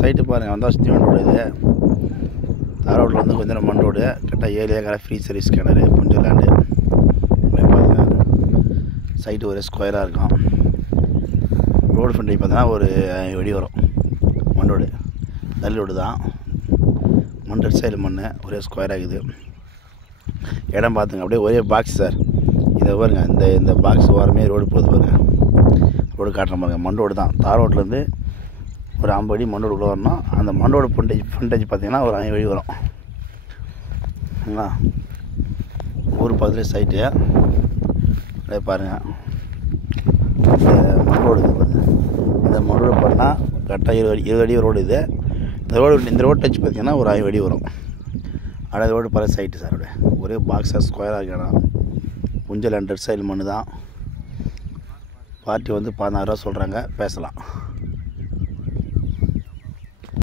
Site பாருங்கள், வந்தால் சுற்றி மண் ரோடு இது. தார் ரோட்டில் வந்து கொஞ்சம் நேரம் மண் ரோடு, கரெக்டாக 7 ஏக்கர் ஃப்ரீ சர்வீஸ் கிணறு, கொஞ்சம் லேண்டு. பாருங்கள், சைட்டு ஒரே ஸ்கொயராக இருக்கும். ரோடு ஃப்ரண்டேஜ் பார்த்தீங்கன்னா ஒரு 5 அடி வரும். மண் ரோடு, தள்ளி ரோடு தான். மண் சைடு மண் ஒரே ஸ்கொயராக இருக்குது. இடம் பார்த்துங்க, அப்படியே ஒரே பாக்ஸ் சார். இதை பாருங்க, இந்த பாக்ஸ் ஓரமே ரோடு போகுது பாருங்க. ரோடு காட்டுற பாருங்க, மண் ரோடு தான். தார் ரோட்லேருந்து ஒரு 50 அடி மண் ரோடுக்குள்ளே வரணும். அந்த மண் ரோடு ஃப்ரண்டேஜ் பார்த்தீங்கன்னா ஒரு 5 அடி வரும். ஊர் பக்கத்துலேயே சைட்டு. அப்படியே பாருங்கள், இந்த மண் ரோடு இது பாருங்கள். இந்த மண் ரோடு பண்ணால் கரெக்டாக 20 அடி ரோடு இது. இந்த ரோடு டச் பார்த்தீங்கன்னா ஒரு 5 அடி வரும். அட ரோடு பல சைட்டு சார். அப்படியே ஒரே பாக்ஸாக ஸ்கொயராக இருக்கணும். கொஞ்சம் லேண்ட் சைடு மண்ணு தான். பார்ட்டி வந்து 16,000 சொல்கிறாங்க, பேசலாம்.